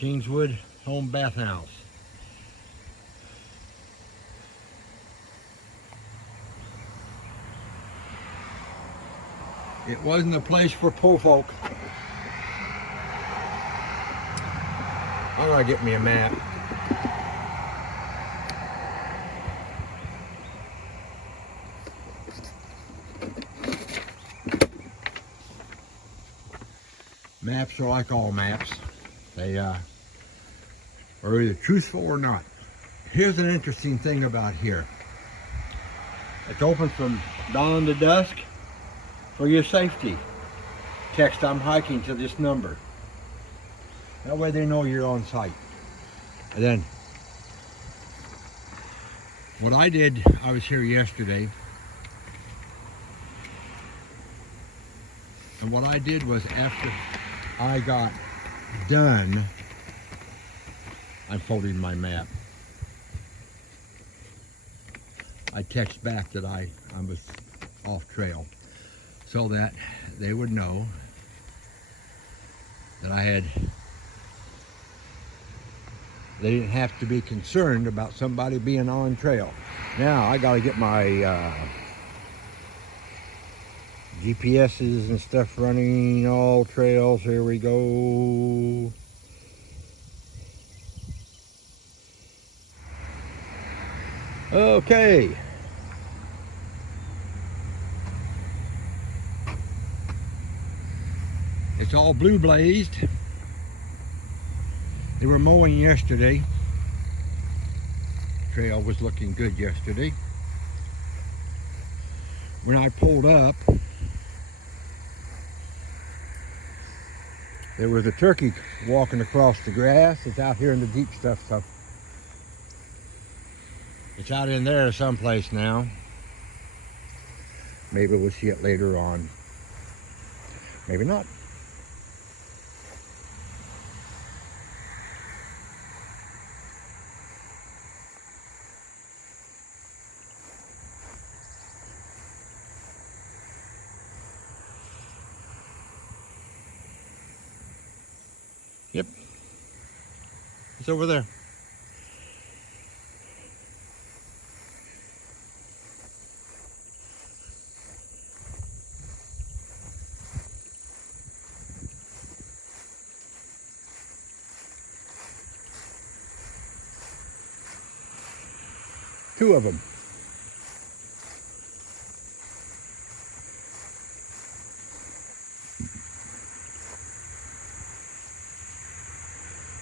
Kingswood Home Bathhouse. It wasn't a place for poor folk. I'm gonna get me a map. Maps are like all maps. They are either truthful or not. Here's an interesting thing about here. It's open from dawn to dusk for your safety. Text "I'm hiking" to this number. That way they know you're on site. And then, what I did, I was here yesterday, and what I did was after I got done unfolding my map, I text back that I was off trail so that they would know that they didn't have to be concerned about somebody being on trail. Now I got to get my GPSs and stuff running, all trails. Here we go. Okay. It's all blue blazed. They were mowing yesterday. Trail was looking good yesterday. When I pulled up, there was a turkey walking across the grass. It's out here in the deep stuff, so it's out in there someplace now. Maybe we'll see it later on. Maybe not. Yep. It's over there. Two of them.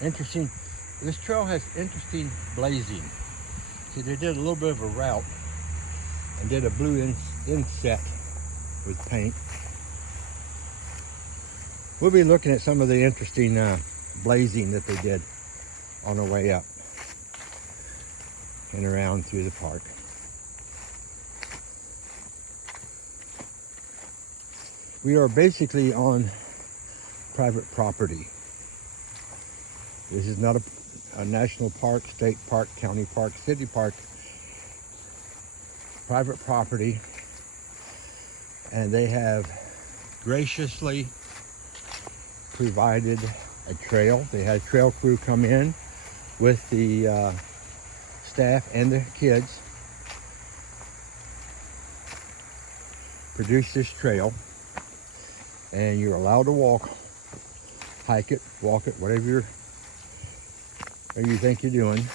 Interesting. This trail has interesting blazing. See, they did a little bit of a route and did a blue inset with paint. We'll be looking at some of the interesting blazing that they did on the way up and around through the park. We are basically on private property. This is not a national park, state park, county park, city park. Private property. And they have graciously provided a trail. They had a trail crew come in with the staff and the kids, produce this trail, and you're allowed to walk, hike it, walk it, whatever you think you're doing.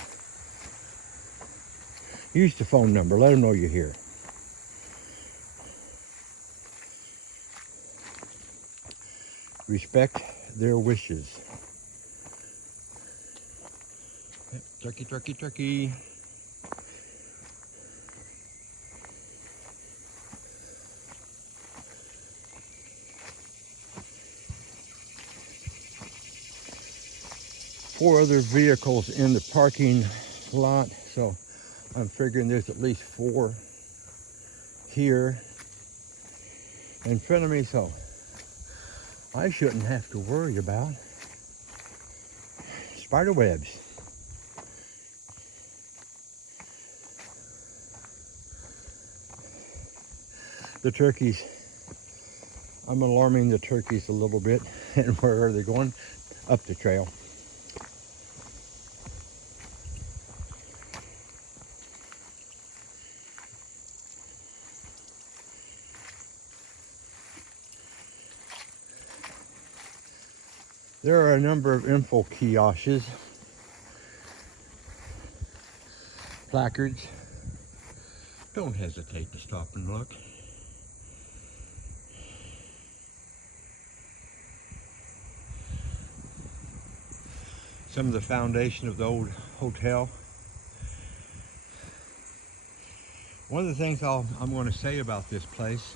Use the phone number, let them know you're here. Respect their wishes. Turkey, turkey, turkey. Four other vehicles in the parking lot, so I'm figuring there's at least four here in front of me, so I shouldn't have to worry about spider webs. The turkeys, I'm alarming the turkeys a little bit. And where are they going? Up the trail. There are a number of info kiosks, placards. Don't hesitate to stop and look. Some of the foundation of the old hotel. One of the things I'm going to say about this place,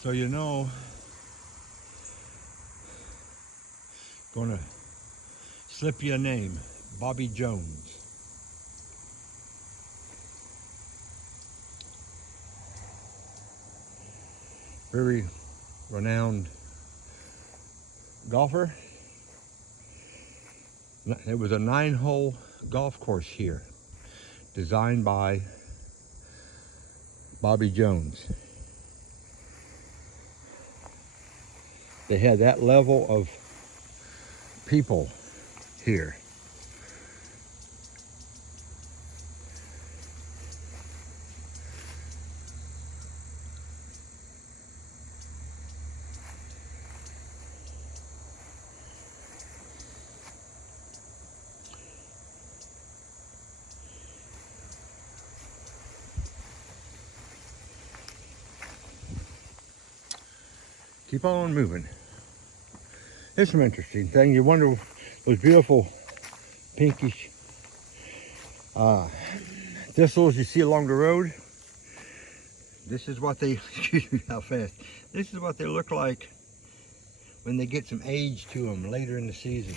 so you know, going to slip you a name, Bobby Jones. Very renowned golfer. It was a 9-hole golf course here, designed by Bobby Jones. They had that level of people here. Keep on moving. Here's some interesting thing. You wonder those beautiful pinkish thistles you see along the road. This is what they, excuse me how fast. This is what they look like when they get some age to them later in the season.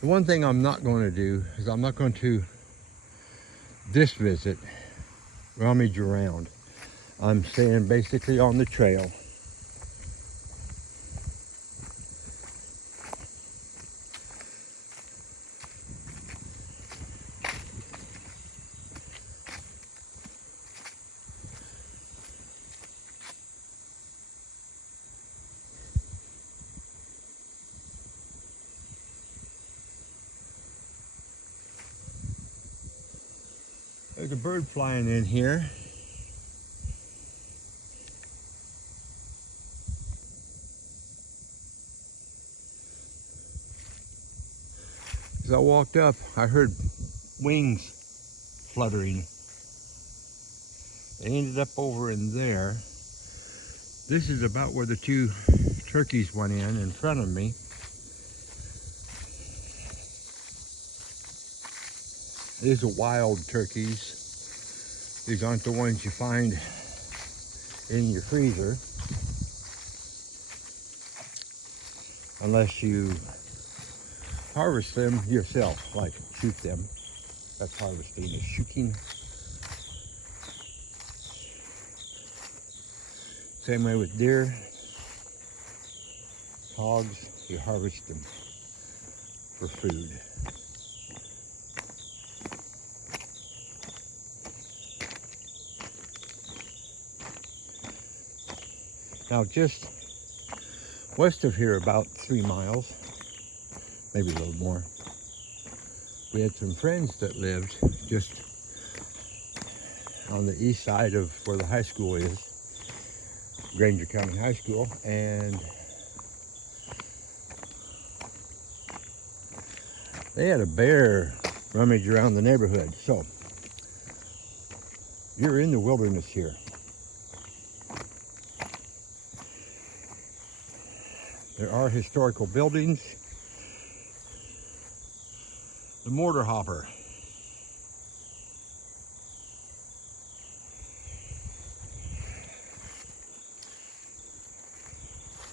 The one thing I'm not going to do is I'm not going to this visit rummage around. I'm staying basically on the trail. There's a bird flying in here. As I walked up, I heard wings fluttering. They ended up over in there. This is about where the 2 turkeys went in front of me. These are wild turkeys. These aren't the ones you find in your freezer. Unless you harvest them yourself, like shoot them. That's harvesting, is shooting. Same way with deer, hogs, you harvest them for food. Now just west of here, about 3 miles, maybe a little more, we had some friends that lived just on the east side of where the high school is, Granger County High School, and they had a bear rummage around the neighborhood. So you're in the wilderness here. There are historical buildings. The mortar hopper.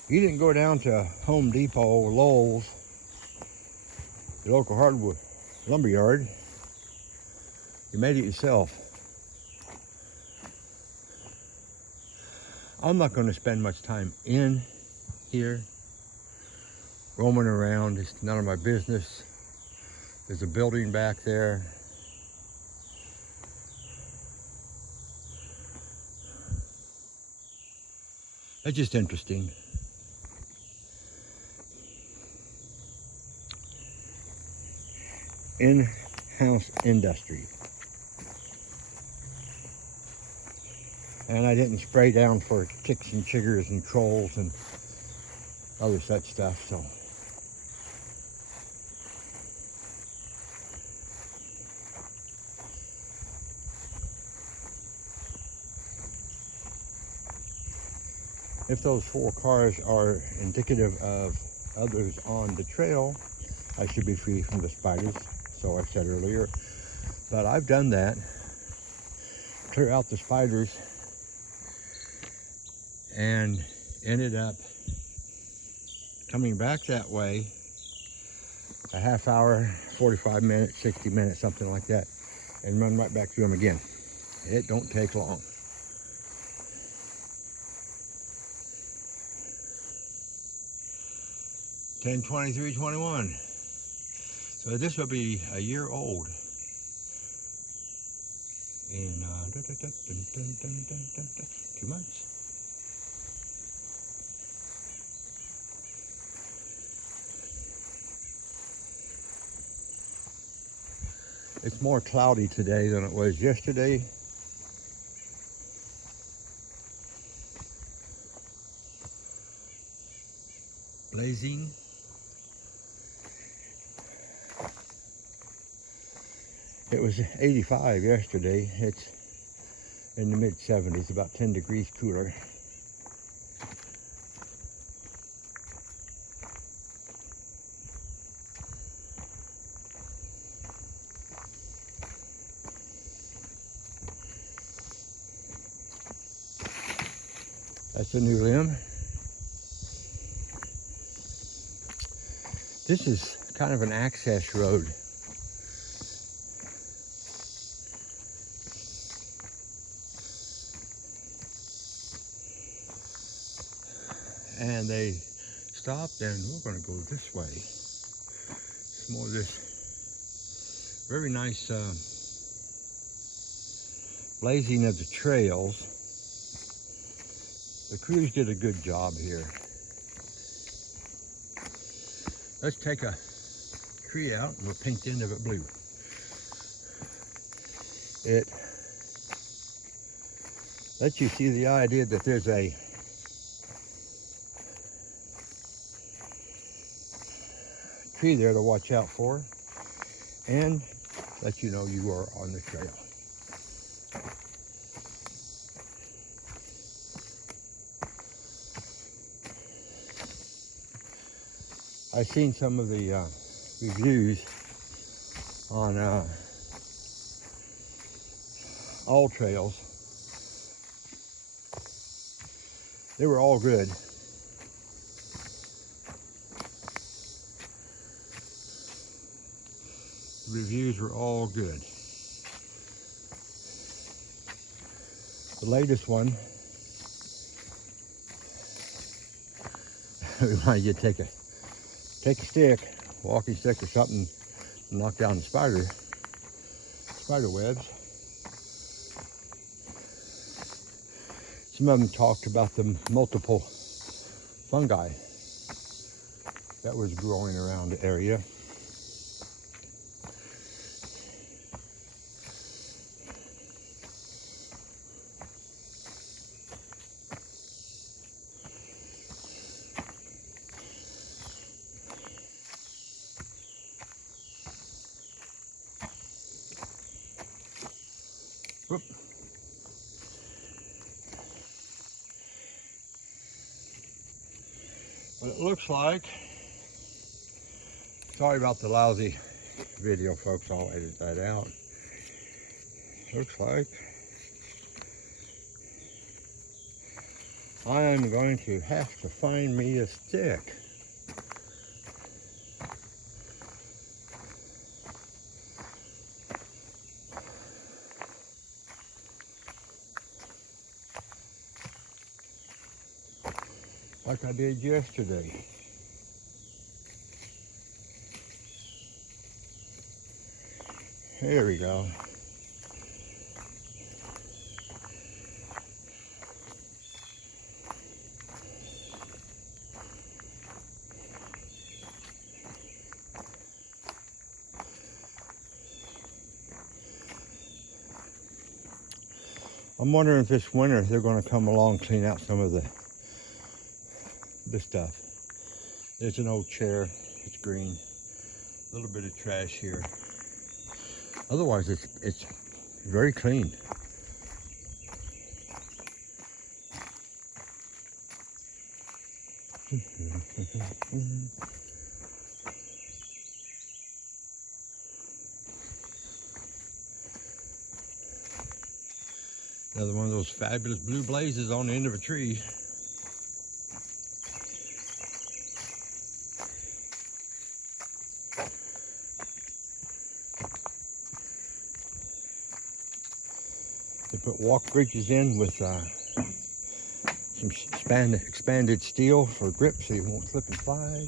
You didn't go down to Home Depot or Lowe's, the local hardwood lumber yard. You made it yourself. I'm not going to spend much time in here roaming around. It's none of my business. There's a building back there. It's just interesting. In-house industry. And I didn't spray down for ticks and chiggers and trolls and other such stuff, so. If those 4 cars are indicative of others on the trail, I should be free from the spiders, so I said earlier. But I've done that, clear out the spiders, and ended up coming back that way a half hour, 45 minutes, 60 minutes, something like that, and run right back through them again. It don't take long. Ten 23:21. So this will be a year old in 2 months. It's more cloudy today than it was yesterday. Blazing. It was 85 yesterday. It's in the mid 70s, about 10 degrees cooler. That's a new limb. This is kind of an access road. And they stopped, and we're going to go this way. It's more of this very nice blazing of the trails. The crews did a good job here. Let's take a tree out and we'll paint the end of it blue. It lets you see the idea that there's a tree there to watch out for, and let you know you are on the trail. I've seen some of the reviews on all trails. They were all good. The reviews were all good. The latest one reminds you to take a stick, walking stick or something, and knock down the spider webs. Some of them talked about the multiple fungi that was growing around the area. Whoop. What it looks like, sorry about the lousy video, folks, I'll edit that out. Looks like I am going to have to find me a stick. Like I did yesterday. Here we go. I'm wondering if this winter they're going to come along and clean out some of the stuff. There's an old chair. It's green. A little bit of trash here. Otherwise, it's very clean. Another one of those fabulous blue blazes on the end of a tree. They put walk bridges in with some expanded steel for grip so you won't slip and slide.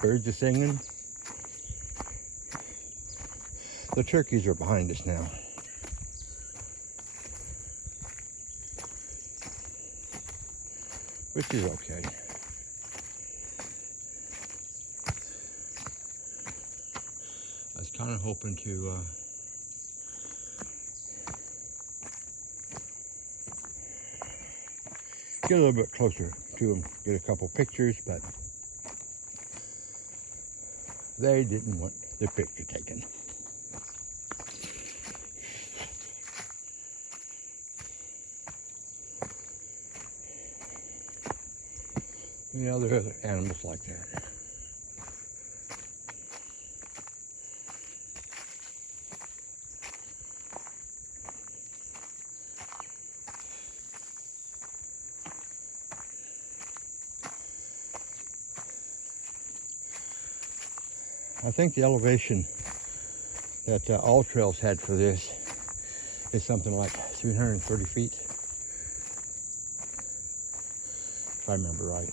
Birds are singing. The turkeys are behind us now. Which is okay. I was kind of hoping to get a little bit closer to them, get a couple pictures, but they didn't want the picture taken. You know, there are other animals like that. I think the elevation that All Trails had for this is something like 330 feet, if I remember right.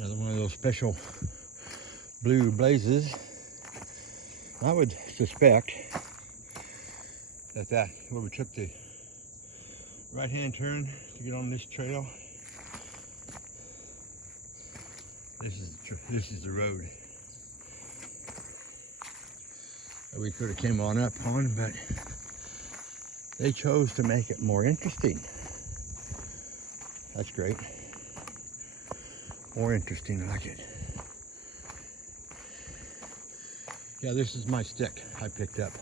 Another one of those special blue blazes. I would suspect that where we took the right-hand turn to get on this trail, this is the road that we could have came on up on, but they chose to make it more interesting. That's great. More interesting, I like it. Yeah, this is my stick I picked up.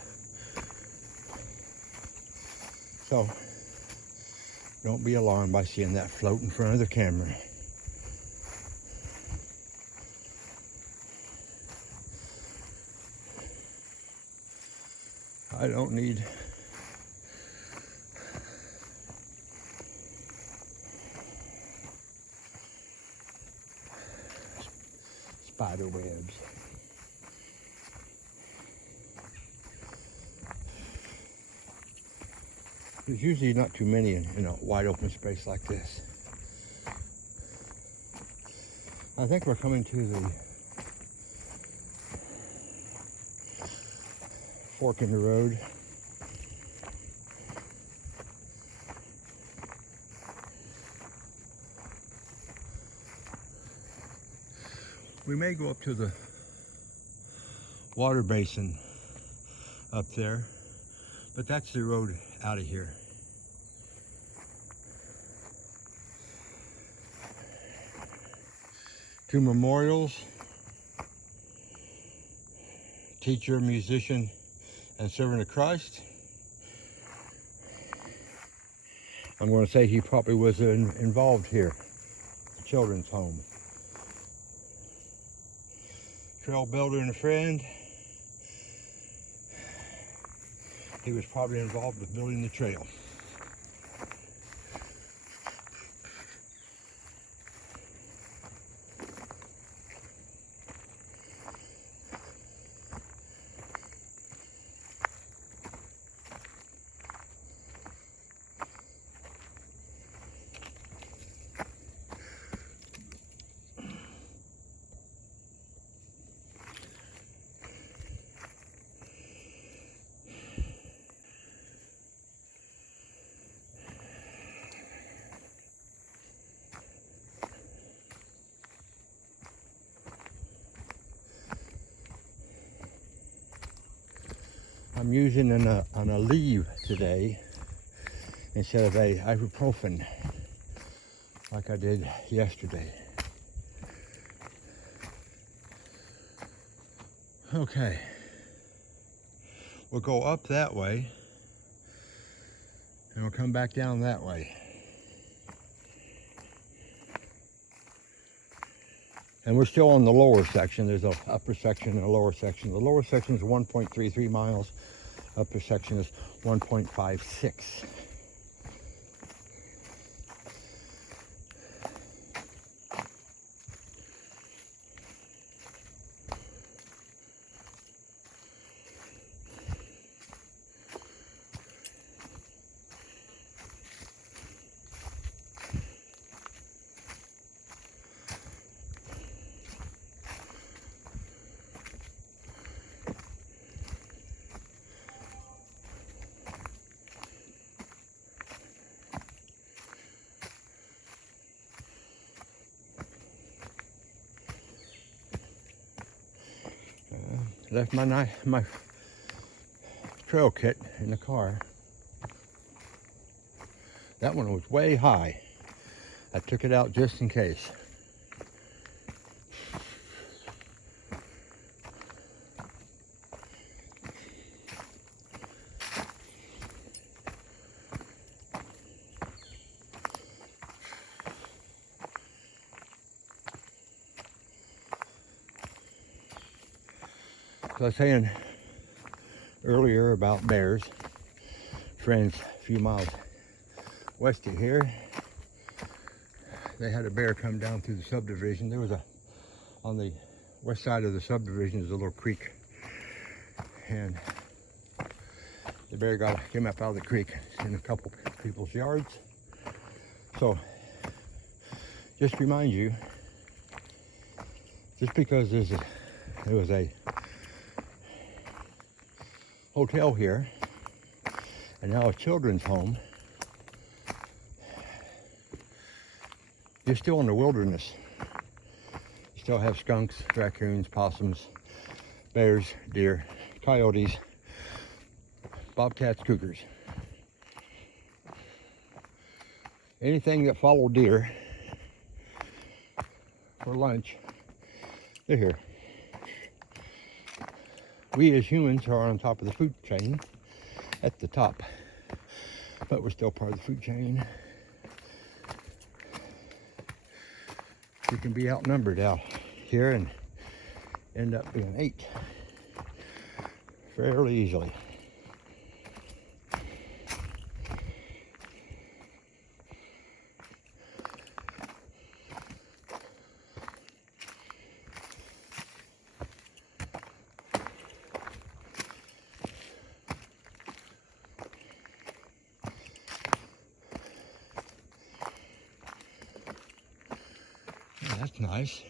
So, don't be alarmed by seeing that float in front of the camera. I don't need spider webs. There's usually not too many in a wide open space like this. I think we're coming to the fork in the road. We may go up to the water basin up there, but that's the road out of here. Two memorials: teacher, musician, and servant of Christ. I'm going to say he probably was involved here. The children's home. Trail builder and a friend. He was probably involved with building the trail. I'm using an Aleve today instead of a ibuprofen like I did yesterday. Okay, we'll go up that way and we'll come back down that way. And we're still on the lower section. There's an upper section and a lower section. The lower section is 1.33 miles. Upper section is 1.56. Left my trail kit in the car. That one was way high. I took it out just in case. So I was saying earlier about bears. Friends a few miles west of here, they had a bear come down through the subdivision. There was on the west side of the subdivision is a little creek, and the bear came up out of the creek in a couple people's yards. So just remind you, just because there was a hotel here and now a children's home, you're still in the wilderness. You still have skunks, raccoons, possums, bears, deer, coyotes, bobcats, cougars. Anything that follow deer for lunch, they're here. We as humans are on top of the food chain, at the top, but we're still part of the food chain. We can be outnumbered out here and end up being ate fairly easily. That's nice.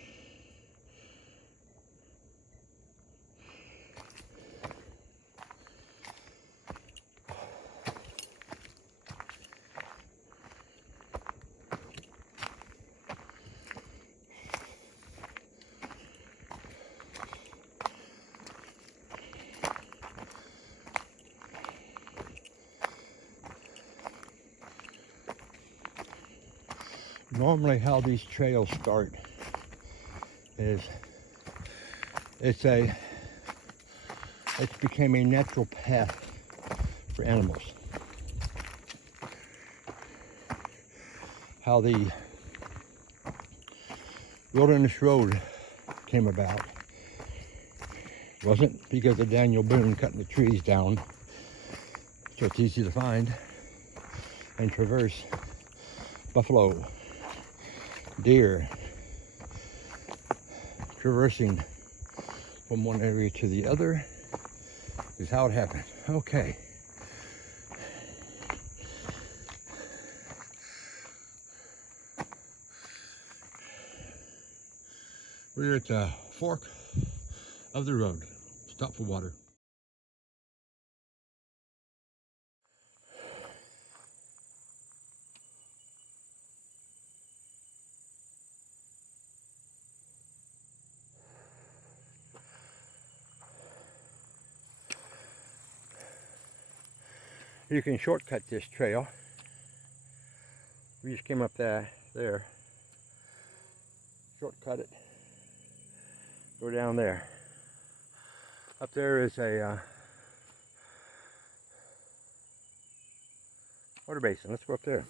Normally how these trails start is it became a natural path for animals. How the Wilderness Road came about wasn't because of Daniel Boone cutting the trees down so it's easy to find and traverse. Buffalo, deer, traversing from one area to the other is how it happened. Okay. We're at the fork of the road. Stop for water. You can shortcut this trail. We just came up there, shortcut it, go down there. Up there is a water basin. Let's go up there.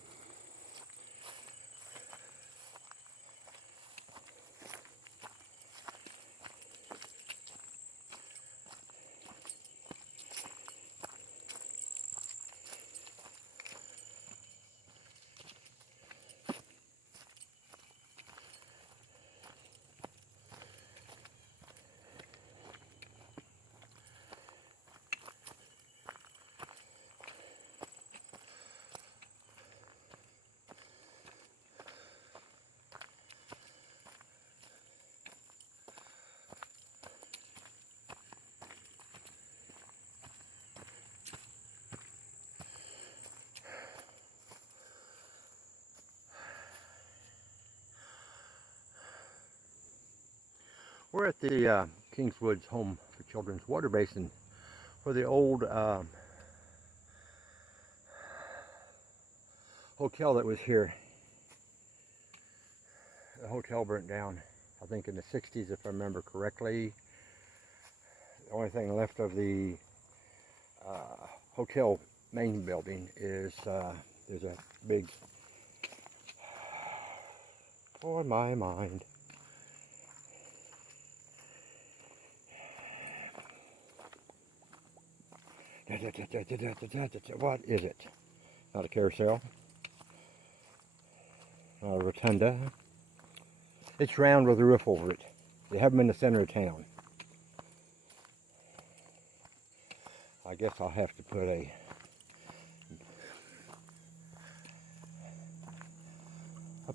We're at the Kingswood's Home for Children's water basin for the old hotel that was here. The hotel burnt down, I think in the 60s if I remember correctly. The only thing left of the hotel main building is there's a big, for my mind, what is it? Not a carousel. Not a rotunda. It's round with a roof over it. They have them in the center of town. I guess I'll have to put a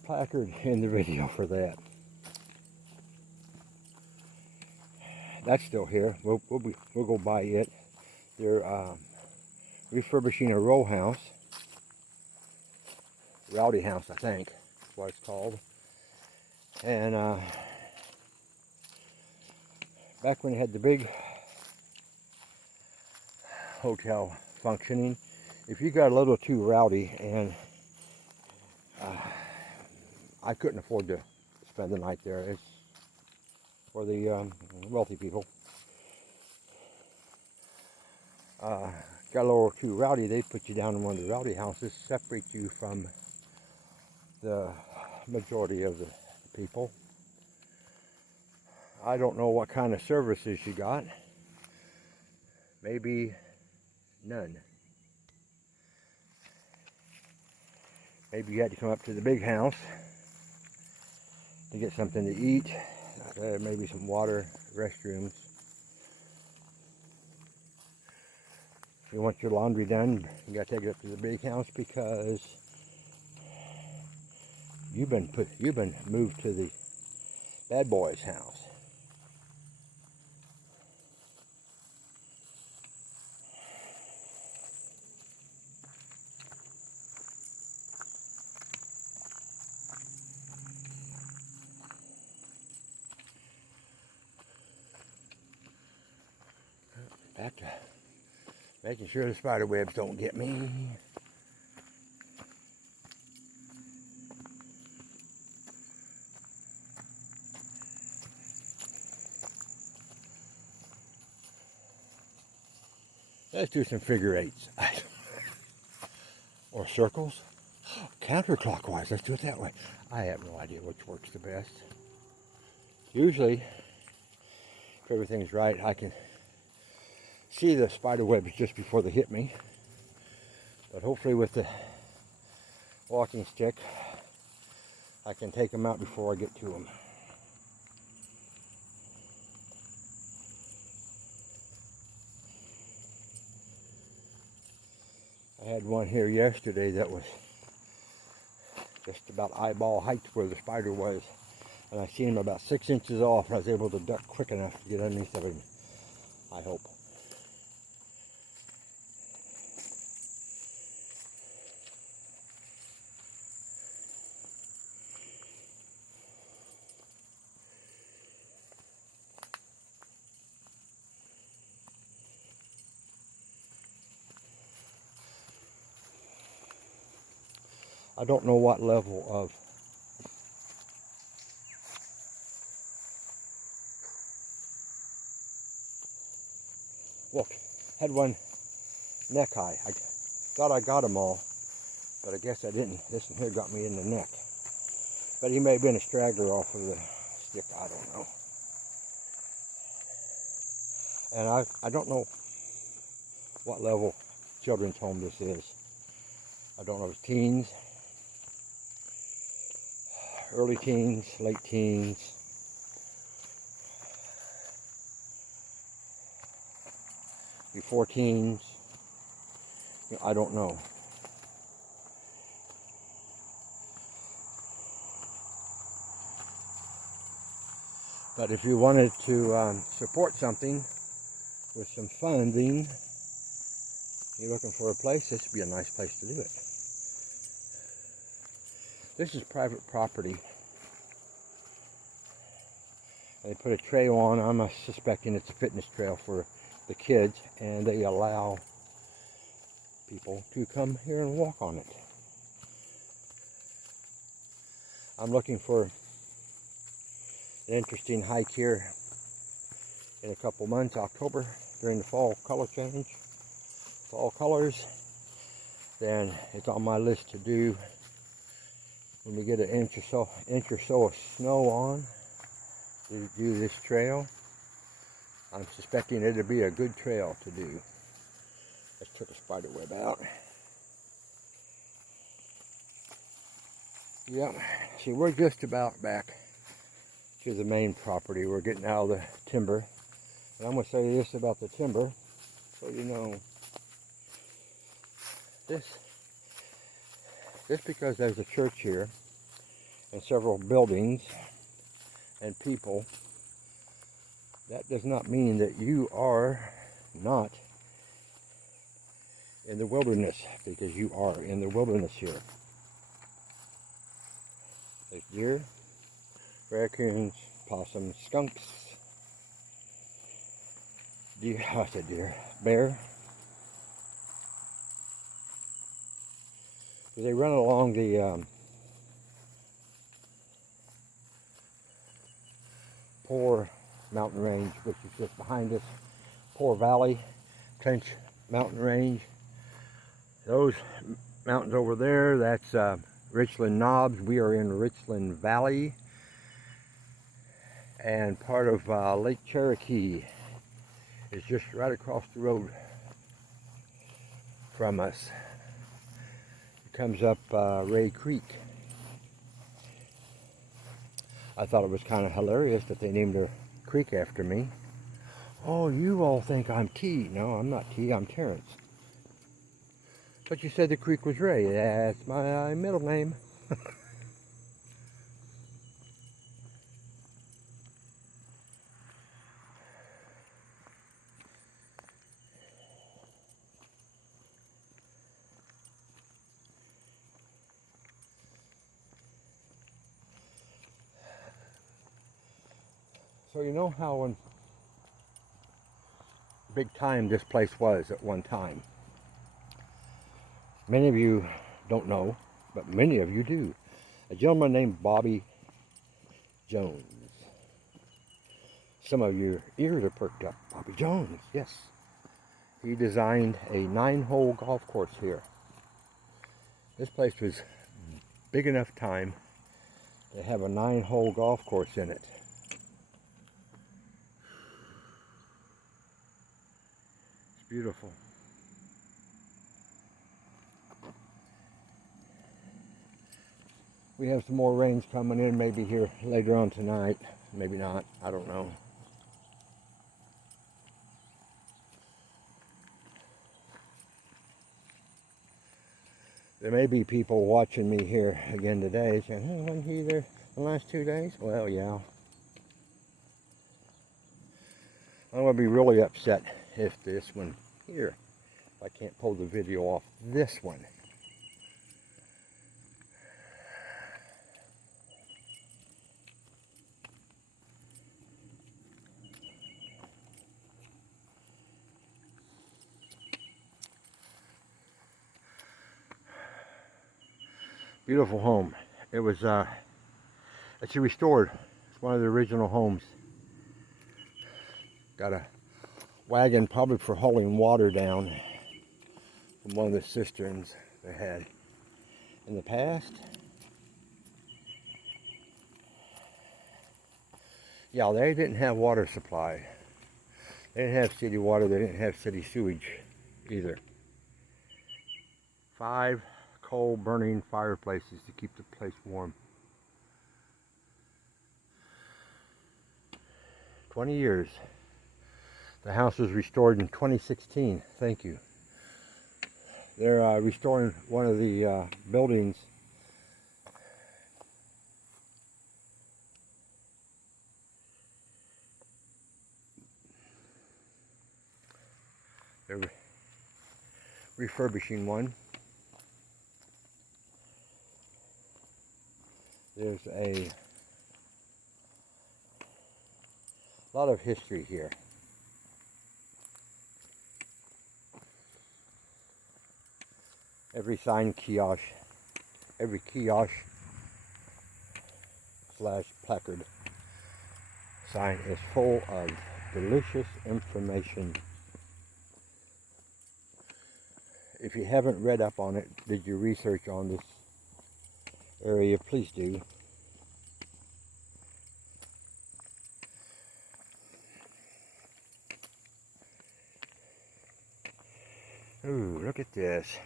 placard in the video for that. That's still here. We'll go by it. They're refurbishing a row house. Rowdy house, I think, is what it's called. And back when they had the big hotel functioning, if you got a little too rowdy, and I couldn't afford to spend the night there. It's for the wealthy people. Got a little too rowdy, they put you down in one of the rowdy houses, separate you from the majority of the people. I don't know what kind of services you got. Maybe none. Maybe you had to come up to the big house to get something to eat, maybe some water, restrooms. If you want your laundry done, you gotta take it up to the big house because you've been moved to the bad boy's house. Back to making sure the spider webs don't get me. Let's do some figure eights. Or circles. Counterclockwise, let's do it that way. I have no idea which works the best. Usually, if everything's right, I can see the spider webs just before they hit me. But hopefully with the walking stick, I can take them out before I get to them. I had one here yesterday that was just about eyeball height where the spider was. And I seen him about 6 inches off, and I was able to duck quick enough to get underneath of him, I hope. I don't know what level of look, had one neck high. I thought I got them all, but I guess I didn't. This one here got me in the neck. But he may have been a straggler off of the stick, I don't know. And I don't know what level children's home this is. I don't know if it's teens, early teens, late teens. Before teens. I don't know. But if you wanted to support something with some funding, you're looking for a place, this would be a nice place to do it. This is private property. They put a trail on. I'm suspecting it's a fitness trail for the kids, and they allow people to come here and walk on it. I'm looking for an interesting hike here in a couple months, October, during the fall color change, fall colors. Then it's on my list to do when we get an inch or so of snow on, to do this trail. I'm suspecting it'll be a good trail to do. Let's took a spider web out. Yep, see, we're just about back to the main property. We're getting out of the timber. And I'm going to say this about the timber, so you know. Just because there's a church here, and several buildings, and people, that does not mean that you are not in the wilderness, because you are in the wilderness here. There's deer, raccoons, possums, skunks, deer, I said deer, bear. They run along the Poor mountain range, which is just behind us. Poor Valley, Trench mountain range. Those mountains over there, that's Richland Knobs. We are in Richland Valley, and part of Lake Cherokee is just right across the road from us. It comes up Ray Creek. I thought it was kind of hilarious that they named a creek after me. Oh, you all think I'm T. No, I'm not T, I'm Terrence. But you said the creek was Ray. That's my middle name. So you know how big time this place was at one time. Many of you don't know, but many of you do. A gentleman named Bobby Jones. Some of your ears are perked up. Bobby Jones, yes. He designed a 9-hole golf course here. This place was big enough time to have a 9-hole golf course in it. It's beautiful. We have some more rains coming in, maybe here later on tonight. Maybe not, I don't know. There may be people watching me here again today saying, hey, wasn't he there the last 2 days? Well, yeah. I'm going to be really upset if this one here, if I can't pull the video off this one. Beautiful home. It was actually restored. It's one of the original homes. Got a wagon probably for hauling water down from one of the cisterns they had in the past. Yeah, they didn't have water supply. They didn't have city water. They didn't have city sewage either. 5 coal burning fireplaces to keep the place warm. 20 years. The house was restored in 2016. Thank you. They're restoring one of the buildings. They're refurbishing one. There's a lot of history here. Every sign kiosk, every kiosk / placard sign is full of delicious information. If you haven't read up on it, did your research on this area, please do. Ooh, look at this.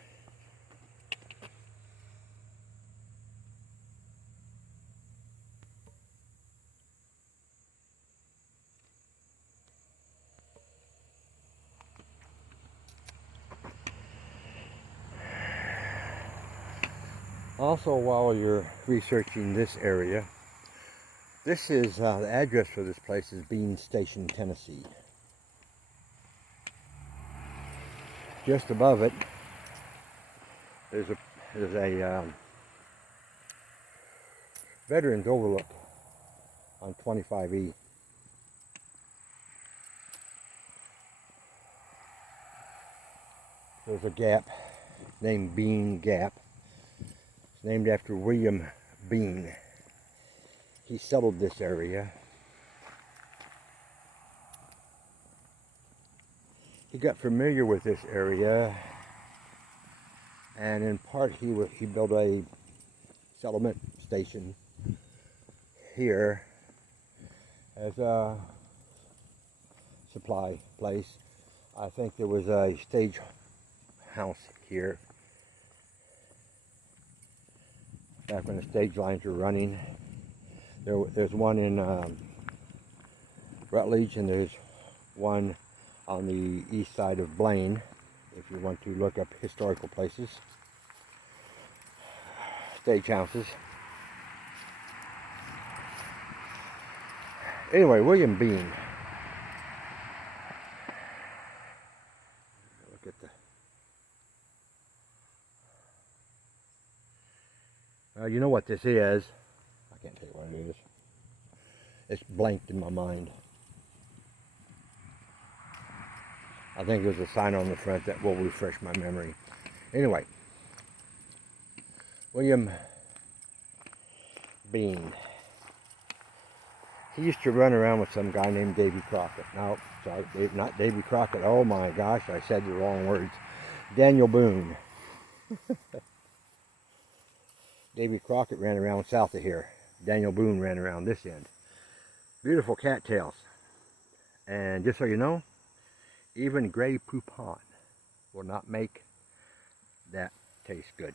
Also, while you're researching this area, this is the address for this place is Bean Station, Tennessee. Just above it, there's a Veterans Overlook on 25E. There's a gap named Bean Gap. It's named after William Bean. He settled this area. He got familiar with this area, and in part he built a settlement station here as a supply place. I think there was a stage house here back when the stage lines were running. There's one in Rutledge, and there's one on the east side of Blaine, if you want to look up historical places, stage houses. Anyway, William Bean. Look at the... you know what this is. I can't tell you what it is. It's blanked in my mind. I think there's a sign on the front that will refresh my memory. Anyway, William Bean. He used to run around with some guy named Davy Crockett. No, sorry, not Davy Crockett. Oh my gosh, I said the wrong words. Daniel Boone. Davy Crockett ran around south of here. Daniel Boone ran around this end. Beautiful cattails. And just so you know, even Grey Poupon will not make that taste good.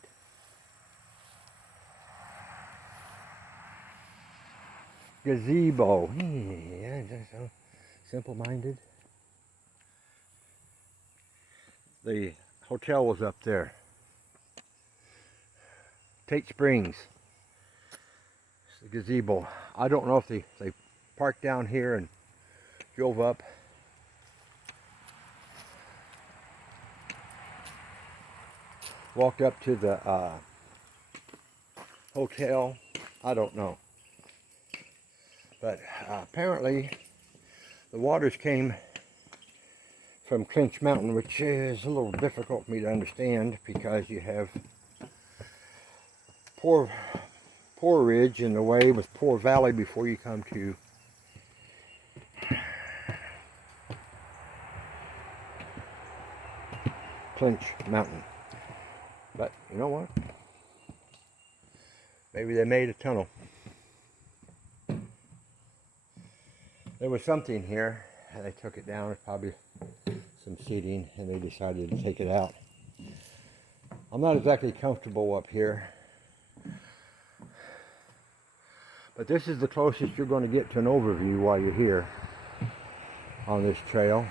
Gazebo. Yeah, just so simple-minded. The hotel was up there. Tate Springs. It's the gazebo. I don't know if they parked down here and drove up. Walked up to the hotel. I don't know. But apparently the waters came from Clinch Mountain, which is a little difficult for me to understand because you have Poor Ridge in the way with Poor Valley before you come to Clinch Mountain. But you know what? Maybe they made a tunnel. There was something here and they took it down. It's probably some seating and they decided to take it out. I'm not exactly comfortable up here, but this is the closest you're going to get to an overview while you're here on this trail.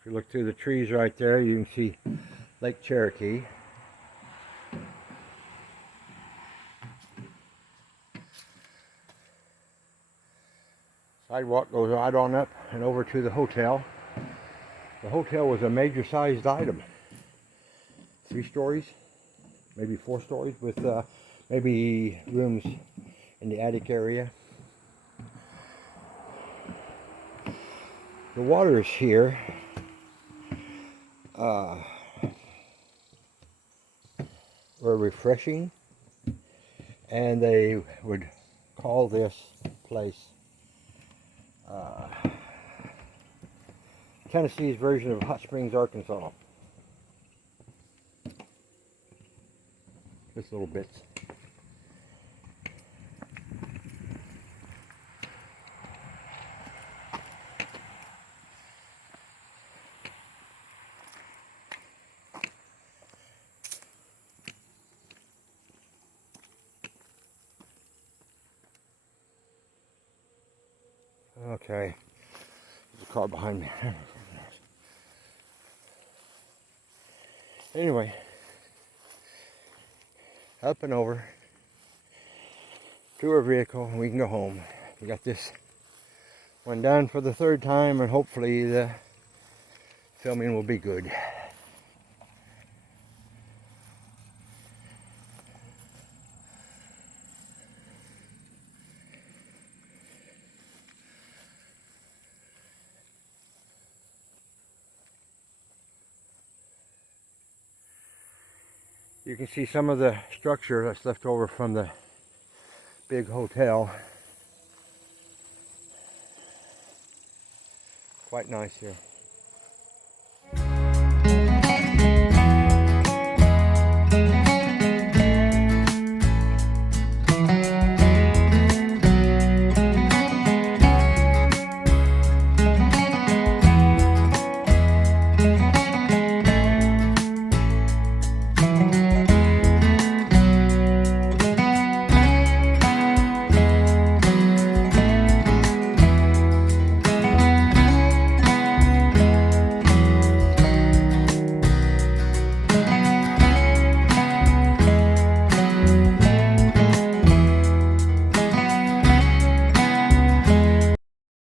If you look through the trees right there, you can see Lake Cherokee. Sidewalk goes right on up and over to the hotel. The hotel was a major sized item. 3 stories, maybe 4 stories, with maybe rooms in the attic area. The waters here were refreshing, and they would call this place Tennessee's version of Hot Springs, Arkansas. Just little bits. Okay, there's a car behind me. Anyway, up and over to our vehicle and we can go home. We got this one done for the 3rd time and hopefully the filming will be good. You can see some of the structure that's left over from the big hotel. Quite nice here.